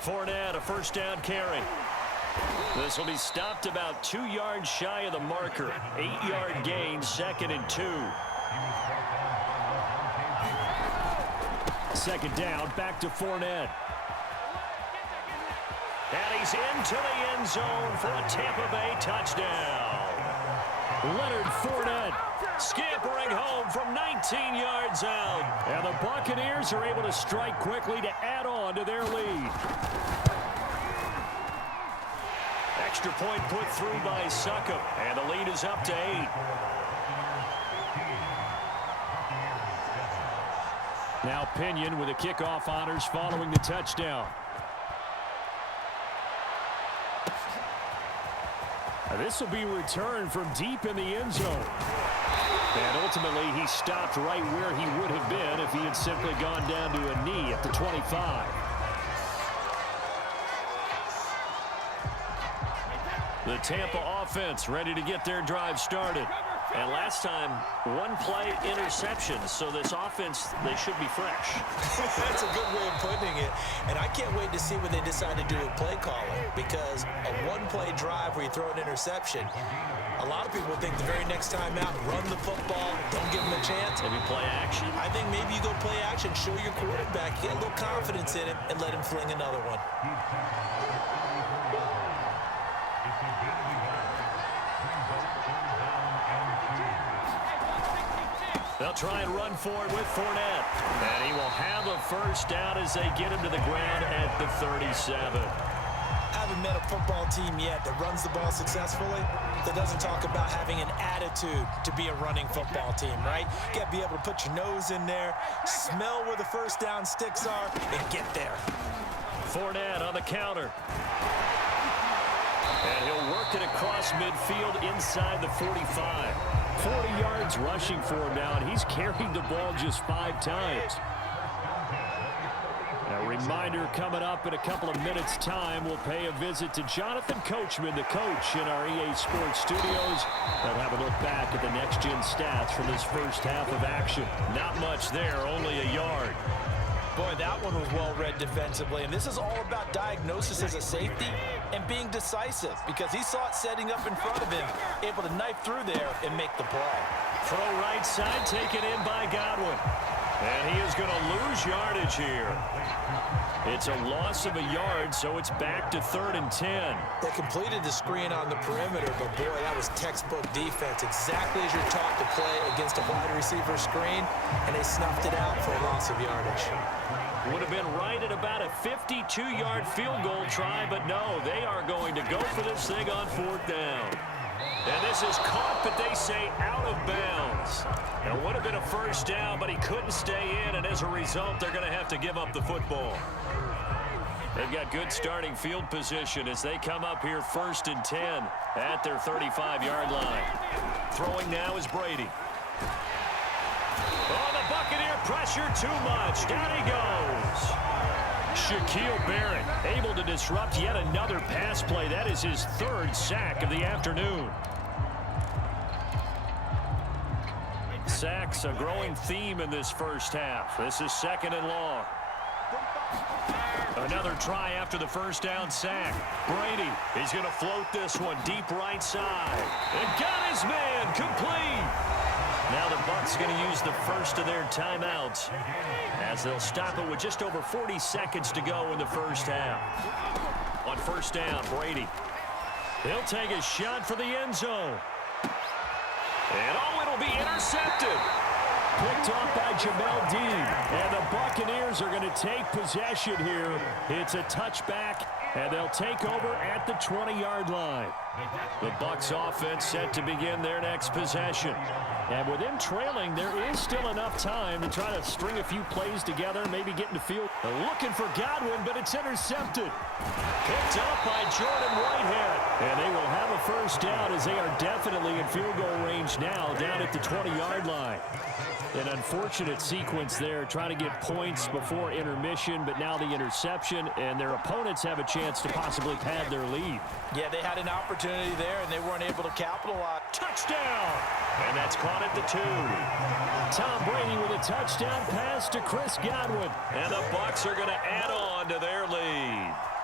Fournette, a first down carry. This will be stopped about 2 yards shy of the marker. 8-yard gain, 2nd and 2. Second down, back to Fournette. And he's into the end zone for a Tampa Bay touchdown. Leonard Fournette scampering home from 19 yards out. And the Buccaneers are able to strike quickly to add on to their lead. Extra point put through by Succop, and the lead is up to 8. Now Pinion with the kickoff honors following the touchdown. This will be returned from deep in the end zone. And ultimately, he stopped right where he would have been if he had simply gone down to a knee at the 25. The Tampa offense ready to get their drive started. And last time, one play interception. So this offense, they should be fresh. That's a good way of putting it. And I can't wait to see what they decide to do with play calling. Because a one-play drive where you throw an interception, a lot of people think the very next time out, run the football, don't give them a chance. Maybe play action. I think maybe you go play action, show your quarterback, get a little confidence in him, and let him fling another one. They'll try and run forward with Fournette. And he will have a first down as they get him to the ground at the 37. I haven't met a football team yet that runs the ball successfully that doesn't talk about having an attitude to be a running football team, right? You got to be able to put your nose in there, smell where the first down sticks are, and get there. Fournette on the counter. And he'll work it across midfield inside the 45. 40 yards rushing for him now, and he's carried the ball just 5 times. A reminder coming up in a couple of minutes' time, we'll pay a visit to Jonathan Coachman, the coach in our EA Sports studios. They'll have a look back at the next-gen stats from this first half of action. Not much there, only a yard. Boy, that one was well-read defensively, and this is all about diagnosis as a safety and being decisive because he saw it setting up in front of him, able to knife through there and make the play. Throw right side, taken in by Godwin. And he is going to lose yardage here. It's a loss of a yard, so it's back to 3rd and 10. They completed the screen on the perimeter, but boy, that was textbook defense. Exactly as you're taught to play against a wide receiver screen, and they snuffed it out for a loss of yardage. Would have been right at about a 52-yard field goal try, but no, they are going to go for this thing on 4th down. And this is caught, but they say out of bounds. It would have been a first down, but he couldn't stay in, and as a result, they're going to have to give up the football. They've got good starting field position as they come up here 1st and 10 at their 35-yard line. Throwing now is Brady. Oh, the Buccaneer pressure too much. Down he goes. Shaquille Barrett able to disrupt yet another pass play. That is his 3rd sack of the afternoon. Sacks a growing theme in this first half. This is 2nd and long. Another try after the first down sack. Brady, he's going to float this one deep right side. And got his man complete. Now the Bucs going to use the first of their timeouts as they'll stop it with just over 40 seconds to go in the first half. On first down, Brady. He'll take a shot for the end zone. And oh, it'll be intercepted. Picked off by Jamel Dean. And the Buccaneers are going to take possession here. It's a touchback, and they'll take over at the 20-yard line. The Bucs offense set to begin their next possession. And with them trailing, there is still enough time to try to string a few plays together, maybe get in the field. They're looking for Godwin, but it's intercepted. Picked up by Jordan Whitehead. And they will have a first down as they are definitely in field goal range now down at the 20-yard line. An unfortunate sequence there, trying to get points before intermission, but now the interception, and their opponents have a chance to possibly pad their lead. Yeah, they had an opportunity there, and they weren't able to capitalize. Touchdown! And that's caught at the 2. Tom Brady with a touchdown pass to Chris Godwin. And the Bucs are going to add on to their lead.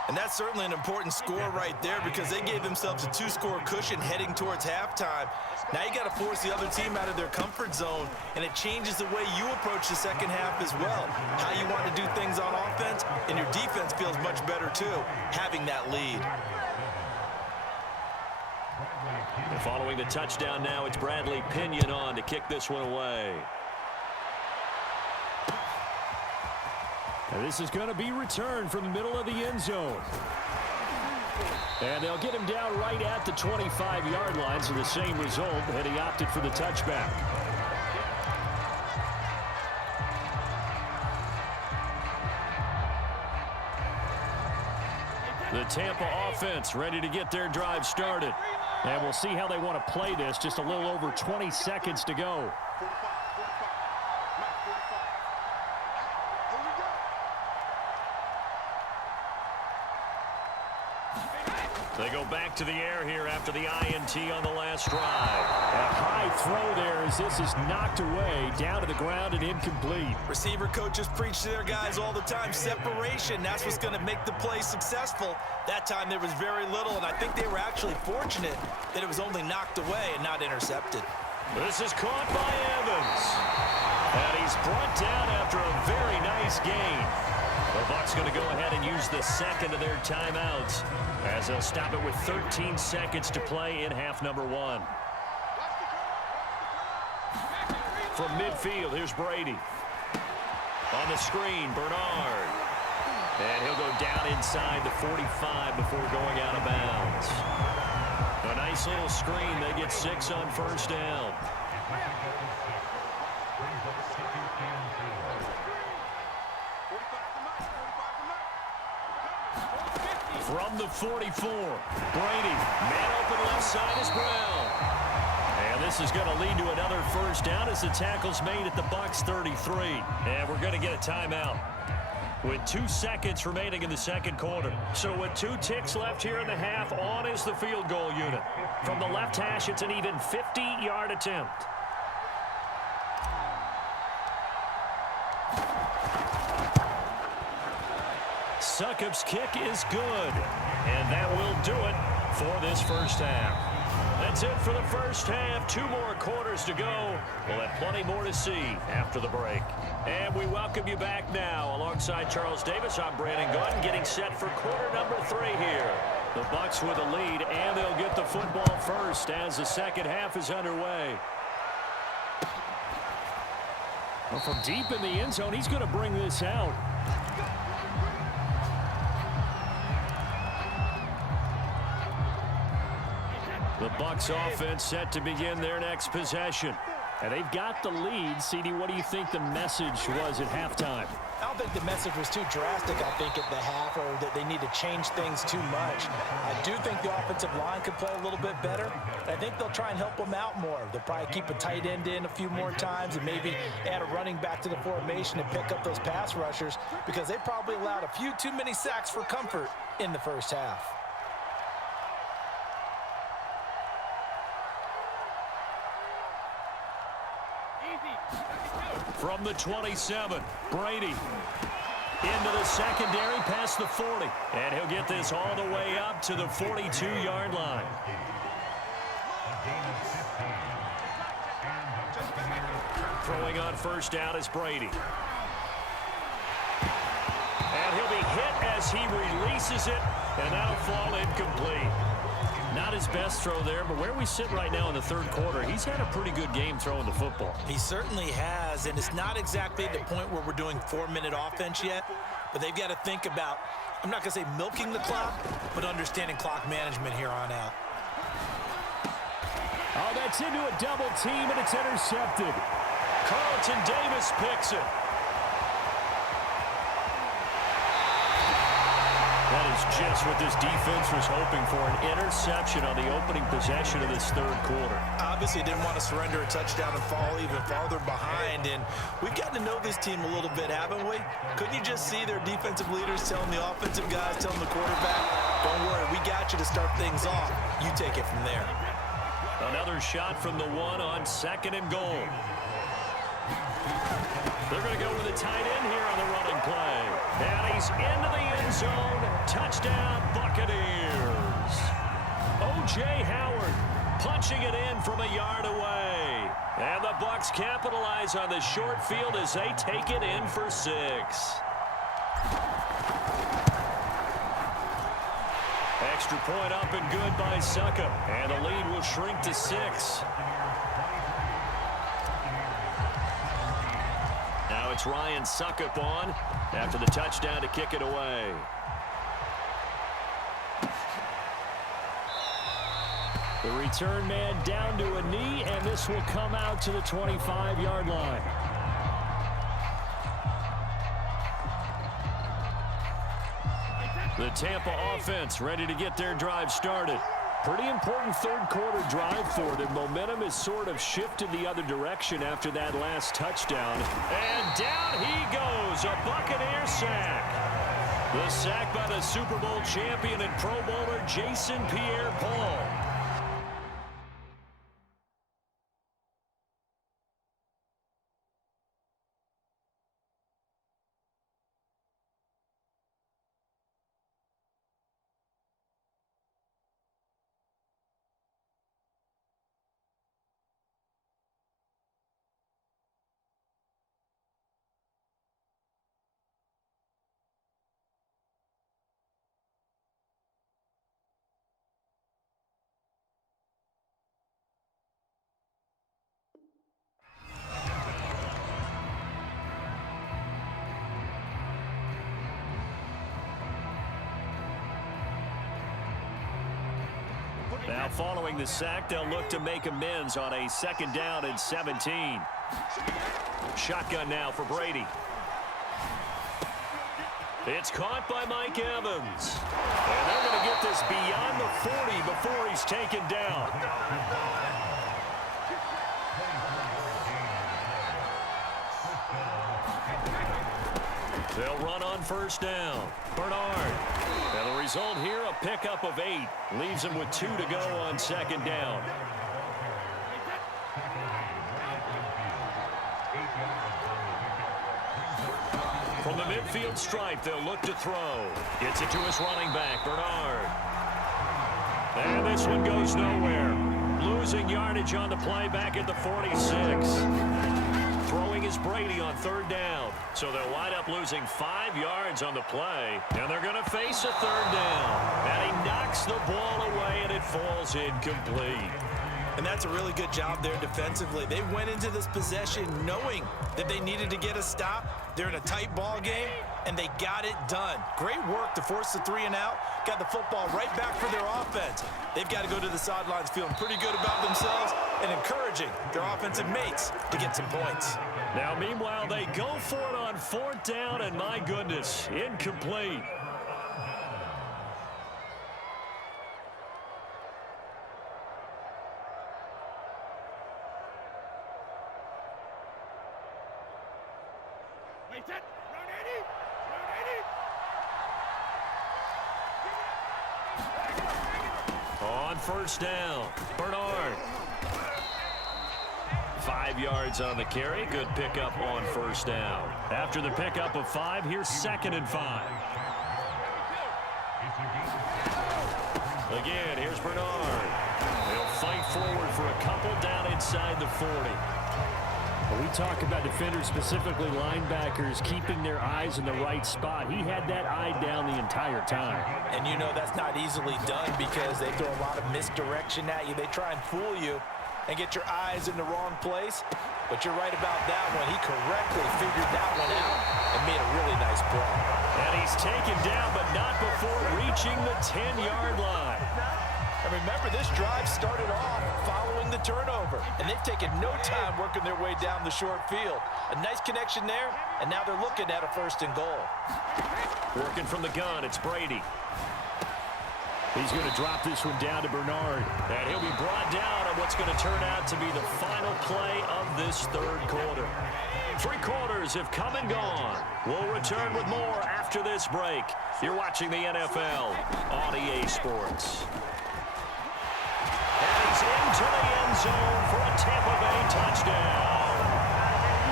And that's certainly an important score right there because they gave themselves a 2-score cushion heading towards halftime. Now you got to force the other team out of their comfort zone, and it changes the way you approach the second half as well. How you want to do things on offense, and your defense feels much better too, having that lead. And following the touchdown now, it's Bradley Pinion on to kick this one away. And this is going to be returned from the middle of the end zone. And they'll get him down right at the 25-yard line, so the same result, and he opted for the touchback. The Tampa offense ready to get their drive started. And we'll see how they want to play this. Just a little over 20 seconds to go. They go back to the air here after the INT on the last drive. A high throw there as this is knocked away, down to the ground and incomplete. Receiver coaches preach to their guys all the time. Separation, that's what's going to make the play successful. That time there was very little, and I think they were actually fortunate that it was only knocked away and not intercepted. This is caught by Evans. And he's brought down after a very nice gain. The Bucs going to go ahead and use the second of their timeouts as they'll stop it with 13 seconds to play in half number 1. From midfield, here's Brady. On the screen, Bernard. And he'll go down inside the 45 before going out of bounds. A nice little screen. They get 6 on first down. From the 44, Brady, man open left side is Brown. And this is going to lead to another first down as the tackle's made at the Bucs 33. And we're going to get a timeout with 2 seconds remaining in the second quarter. So with 2 ticks left here in the half, on is the field goal unit. From the left hash, it's an even 50-yard attempt. Succop's kick is good, and that will do it for this first half. That's it for the first half. 2 more quarters to go. We'll have plenty more to see after the break. And we welcome you back now. Alongside Charles Davis, I'm Brandon Gunn, getting set for quarter number 3 here. The Bucs with a lead, and they'll get the football first as the second half is underway. Well, from deep in the end zone, he's going to bring this out. The Bucs offense set to begin their next possession. And they've got the lead. CD, what do you think the message was at halftime? I don't think the message was too drastic, I think, at the half, or that they need to change things too much. I do think the offensive line could play a little bit better. I think they'll try and help them out more. They'll probably keep a tight end in a few more times and maybe add a running back to the formation and pick up those pass rushers because they probably allowed a few too many sacks for comfort in the first half. From the 27, Brady into the secondary past the 40. And he'll get this all the way up to the 42-yard line. Throwing on first down is Brady. And he'll be hit as he releases it, and that'll fall incomplete. Not his best throw there, but where we sit right now in the third quarter, he's had a pretty good game throwing the football. He certainly has, and it's not exactly the point where we're doing 4-minute offense yet, but they've got to think about, I'm not going to say milking the clock, but understanding clock management here on out. Oh, that's into a double team, and it's intercepted. Carlton Davis picks it. That is just what this defense was hoping for, an interception on the opening possession of this third quarter. Obviously didn't want to surrender a touchdown and fall even farther behind, and we've gotten to know this team a little bit, haven't we? Couldn't you just see their defensive leaders telling the offensive guys, telling the quarterback, don't worry, we got you to start things off. You take it from there. Another shot from the 1 on 2nd and goal. They're going to go with a tight end here on the running play. And he's into the end zone. Touchdown, Buccaneers. O.J. Howard punching it in from a yard away. And the Bucs capitalize on the short field as they take it in for 6. Extra point up and good by Suckup. And the lead will shrink to 6. Now it's Ryan Suckup on after the touchdown to kick it away. The return man down to a knee, and this will come out to the 25-yard line. The Tampa offense ready to get their drive started. Pretty important third-quarter drive for them. Momentum has sort of shifted the other direction after that last touchdown. And down he goes, a Buccaneer sack. The sack by the Super Bowl champion and Pro Bowler Jason Pierre-Paul. Now following the sack, they'll look to make amends on a 2nd down and 17. Shotgun now for Brady. It's caught by Mike Evans. And they're going to get this beyond the 40 before he's taken down. They'll run on 1st down. Bernard. And the result here, a pickup of 8. Leaves him with 2 to go on 2nd down. From the midfield stripe, they'll look to throw. Gets it to his running back, Bernard. And this one goes nowhere. Losing yardage on the play back at the 46. Throwing is Brady on 3rd down. So they'll wind up losing 5 yards on the play. And they're going to face a 3rd down. And he knocks the ball away, and it falls incomplete. And that's a really good job there defensively. They went into this possession knowing that they needed to get a stop. They're in a tight ball game, and they got it done. Great work to force the 3 and out. Got the football right back for their offense. They've got to go to the sidelines feeling pretty good about themselves and encouraging their offensive mates to get some points. Now, meanwhile, they go for it on 4th down, and my goodness, incomplete. On 1st down, Bernard. 5 yards on the carry. Good pickup on 1st down. After the pickup of 5, here's 2nd and 5. Again, here's Bernard. They'll fight forward for a couple down inside the 40. We talk about defenders, specifically linebackers, keeping their eyes in the right spot. He had that eye down the entire time. And you know that's not easily done because they throw a lot of misdirection at you. They try and fool you and get your eyes in the wrong place. But you're right about that one. He correctly figured that one out and made a really nice play. And he's taken down, but not before reaching the 10-yard line. And remember, this drive started off following the turnover, and they've taken no time working their way down the short field. A nice connection there, and now they're looking at a 1st and goal. Working from the gun, it's Brady. He's going to drop this one down to Bernard. And he'll be brought down on what's going to turn out to be the final play of this 3rd quarter. 3 quarters have come and gone. We'll return with more after this break. You're watching the NFL on EA Sports. And he's into the end zone for a Tampa Bay touchdown.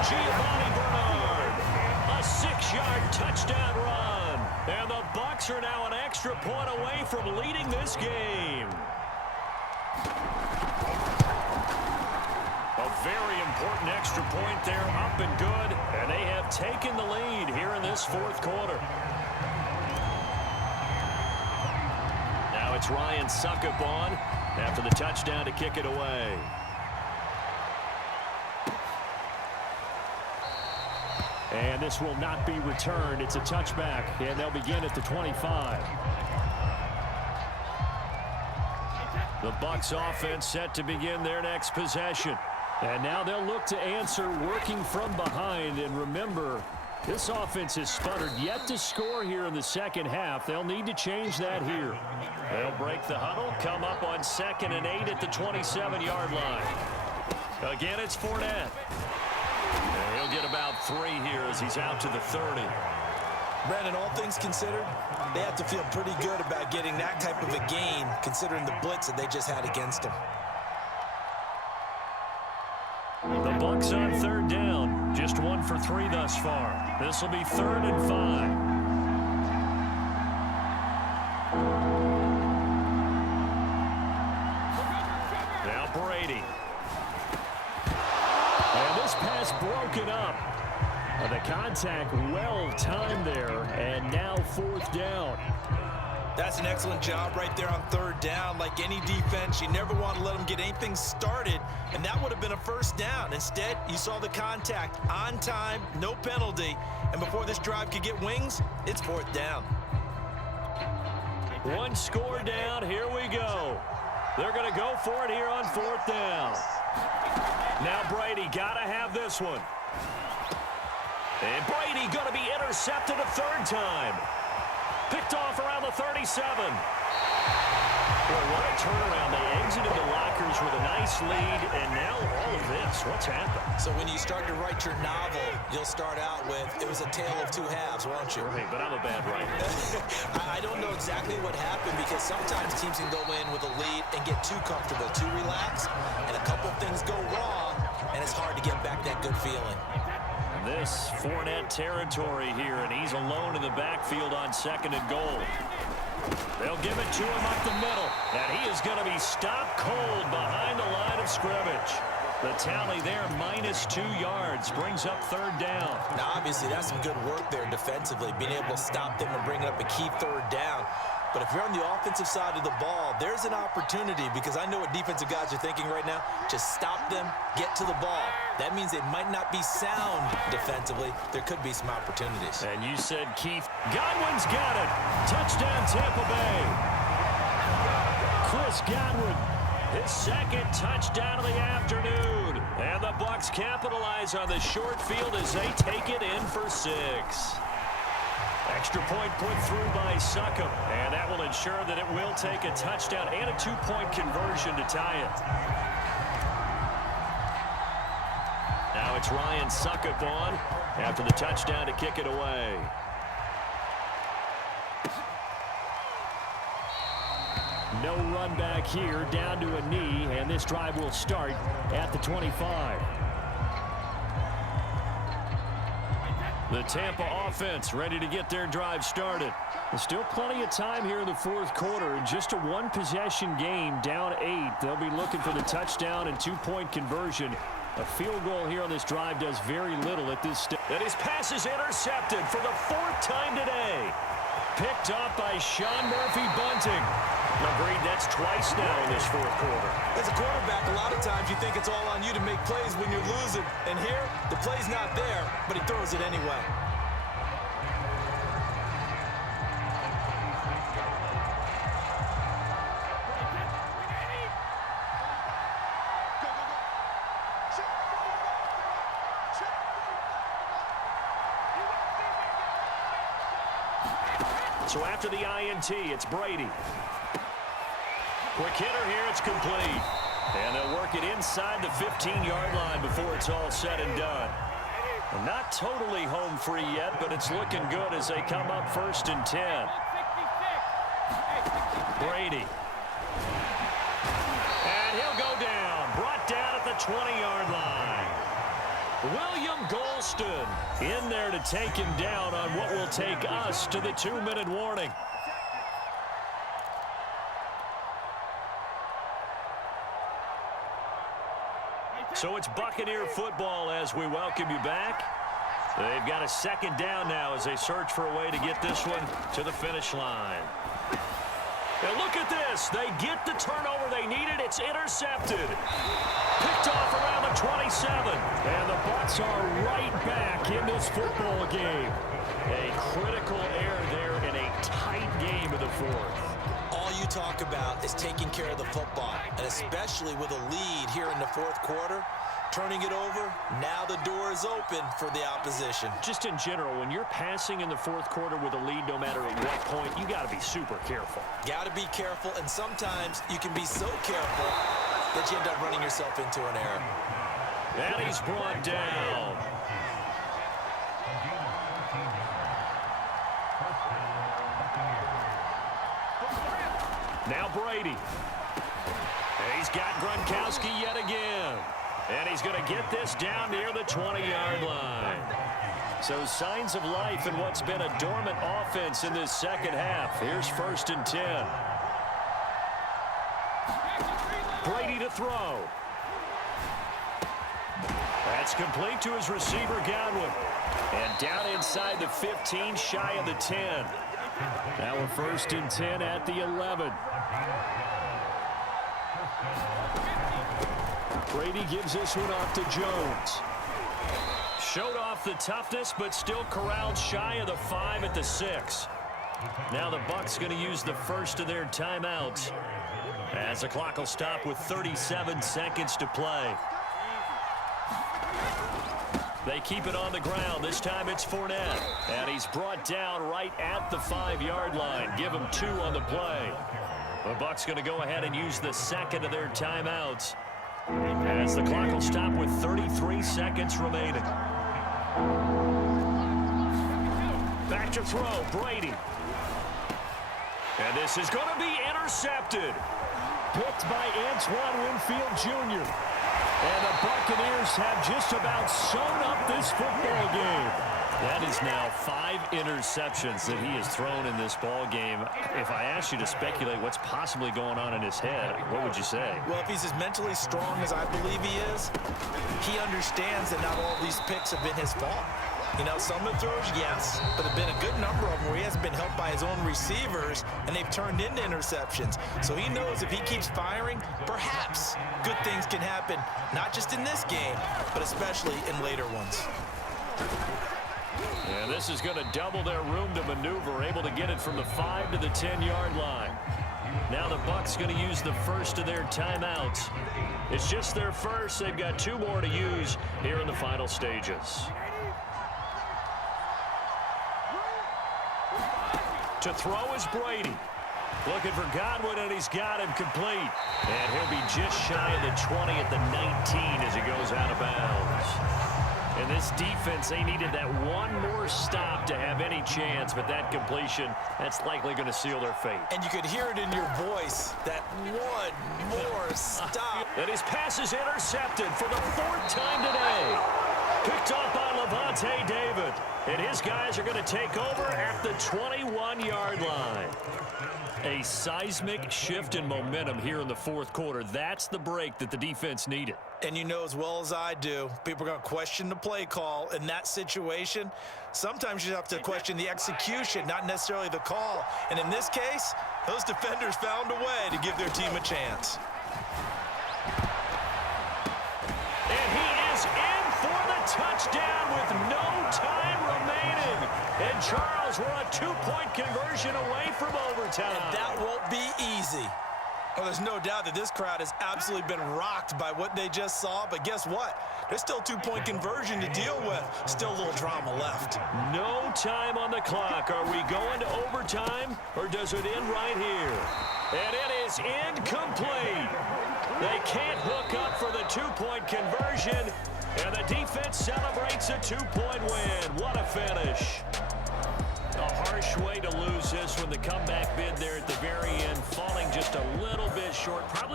Giovanni Bernard. A 6-yard touchdown run. And the Bucs are now an extra point away from leading this game. A very important extra point there, up and good. And they have taken the lead here in this fourth quarter. Now it's Ryan Suckup on after the touchdown to kick it away. And this will not be returned. It's a touchback, and they'll begin at the 25. The Bucs offense set to begin their next possession. And now they'll look to answer working from behind. And remember, this offense has sputtered yet to score here in the second half. They'll need to change that here. They'll break the huddle, come up on 2nd and 8 at the 27-yard line. Again, it's Fournette. And he'll get about 3 here as he's out to the 30. Brandon, all things considered, they have to feel pretty good about getting that type of a gain, considering the blitz that they just had against them. The Bucs on 3rd down. Just 1 for 3 thus far. This will be 3rd and 5. Now Brady. And this pass broken up. The contact well timed there, and now 4th down. That's an excellent job right there on 3rd down. Like any defense, you never want to let them get anything started, and that would have been a 1st down. Instead, you saw the contact on time, no penalty, and before this drive could get wings, it's 4th down. 1 score down. Here we go. They're going to go for it here on 4th down. Now Brady got to have this one. And Brady going to be intercepted a 3rd time. Picked off around the 37. Boy, what a turnaround. They exited the lockers with a nice lead, and now all of this. What's happened? So when you start to write your novel, you'll start out with, it was a tale of 2 halves, won't you? Right, but I'm a bad writer. I don't know exactly what happened, because sometimes teams can go in with a lead and get too comfortable, too relaxed, and a couple things go wrong, and it's hard to get back that good feeling. This Fournette territory here, and he's alone in the backfield on 2nd and goal. They'll give it to him up the middle, and he is going to be stopped cold behind the line of scrimmage. The tally there, -2 yards, brings up 3rd down. Now, obviously, that's some good work there defensively, being able to stop them and bring up a key 3rd down. But if you're on the offensive side of the ball, there's an opportunity, because I know what defensive guys are thinking right now. Just stop them, get to the ball. That means they might not be sound defensively. There could be some opportunities. And you said Keith. Godwin's got it. Touchdown, Tampa Bay. Chris Godwin, his 2nd touchdown of the afternoon. And the Bucs capitalize on the short field as they take it in for 6. Extra point put through by Suckup, and that will ensure that it will take a touchdown and a 2-point conversion to tie it. Now it's Ryan Suckup on after the touchdown to kick it away. No run back here, down to a knee, and this drive will start at the 25. The Tampa offense ready to get their drive started. There's still plenty of time here in the 4th quarter. Just a 1-possession game, down 8. They'll be looking for the touchdown and 2-point conversion. A field goal here on this drive does very little at this stage. And his pass is intercepted for the 4th time today. Picked off by Sean Murphy-Bunting. Agreed, that's twice now in this 4th quarter. As a quarterback, a lot of times you think it's all on you to make plays when you're losing. And here, the play's not there, but he throws it anyway. So after the INT, it's Brady. Quick hitter here, it's complete. And they'll work it inside the 15-yard line before it's all said and done. Not totally home free yet, but it's looking good as they come up 1st and 10. Brady. And he'll go down. Brought down at the 20-yard line. William Golston in there to take him down on what will take us to the 2-minute warning. So it's Buccaneer football as we welcome you back. They've got a second down now as they search for a way to get this one to the finish line. And look at this. They get the turnover they needed. It's intercepted. Picked off around the 27. And the Bucs are right back in this football game. A critical error there in a tight game of the fourth. All you talk about is taking care of the football, and especially with a lead here in the fourth quarter, turning it over, now the door is open for the opposition. Just in general, when you're passing in the fourth quarter with a lead, no matter at what point, you got to be super careful. Got to be careful, and sometimes you can be so careful that you end up running yourself into an error. And he's brought down. Now Brady. He's got Gronkowski yet again. And he's going to get this down near the 20-yard line. So signs of life in what's been a dormant offense in this second half. Here's 1st and 10. Brady to throw. That's complete to his receiver, Godwin. And down inside the 15, shy of the 10. Now we're 1st and 10 at the 11. Brady gives this one off to Jones. Showed off the toughness, but still corralled shy of the 5 at the 6. Now the Bucs going to use the first of their timeouts, as the clock will stop with 37 seconds to play. They keep it on the ground. This time it's Fournette. And he's brought down right at the 5-yard line. Give him 2 on the play. The Bucs going to go ahead and use the second of their timeouts, as the clock will stop with 33 seconds remaining. Back to throw, Brady. And this is going to be intercepted. Picked by Antoine Winfield Jr. And the Buccaneers have just about sewn up this football game. That is now 5 interceptions that he has thrown in this ball game. If I asked you to speculate what's possibly going on in his head, what would you say? Well, if he's as mentally strong as I believe he is, he understands that not all of these picks have been his fault. You know, some of the throws, yes, but there have been a good number of them where he hasn't been helped by his own receivers, and they've turned into interceptions. So he knows if he keeps firing, perhaps good things can happen, not just in this game, but especially in later ones. And this is going to double their room to maneuver, able to get it from the 5 to the 10-yard line. Now the Bucs going to use the first of their timeouts. It's just their first. They've got 2 more to use here in the final stages. To throw is Brady. Looking for Godwin, and he's got him complete. And he'll be just shy of the 20 at the 19 as he goes out of bounds. And this defense, they needed that one more stop to have any chance, but that completion, that's likely going to seal their fate. And you could hear it in your voice, that one more stop. And his pass is intercepted for the 4th time today. Picked off by Levante David. And his guys are going to take over at the 21-yard line. A seismic shift in momentum here in the fourth quarter. That's the break that the defense needed. And you know as well as I do, people are going to question the play call in that situation. Sometimes you have to question the execution, not necessarily the call. And in this case, those defenders found a way to give their team a chance. And he is in for the touchdown with no time remaining. And Charles, we're a 2-point conversion away from overtime. And that won't be easy. Well, there's no doubt that this crowd has absolutely been rocked by what they just saw. But guess what? There's still a 2-point conversion to deal with. Still a little drama left. No time on the clock. Are we going to overtime, or does it end right here? And it is incomplete. They can't hook up for the 2-point conversion. And the defense celebrates a 2-point win. What a finish. A harsh way to lose this one. The comeback bid there at the very end, falling just a little bit short. Probably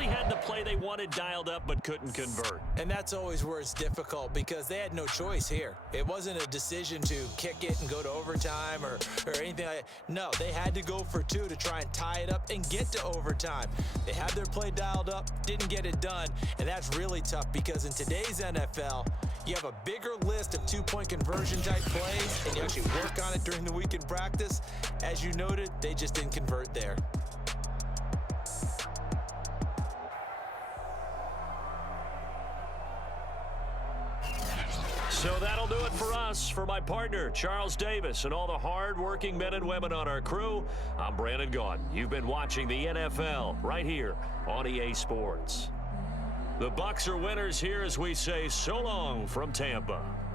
really had the play they wanted dialed up but couldn't convert. And that's always where it's difficult because they had no choice here. It wasn't a decision to kick it and go to overtime or anything like that. No, they had to go for two to try and tie it up and get to overtime. They had their play dialed up, didn't get it done, and that's really tough because in today's NFL, you have a bigger list of two-point conversion type plays, and you actually work on it during the week in practice. As you noted, they just didn't convert there. So that'll do it for us. For my partner, Charles Davis, and all the hard-working men and women on our crew, I'm Brandon Gaudin. You've been watching the NFL right here on EA Sports. The Bucs are winners here as we say so long from Tampa.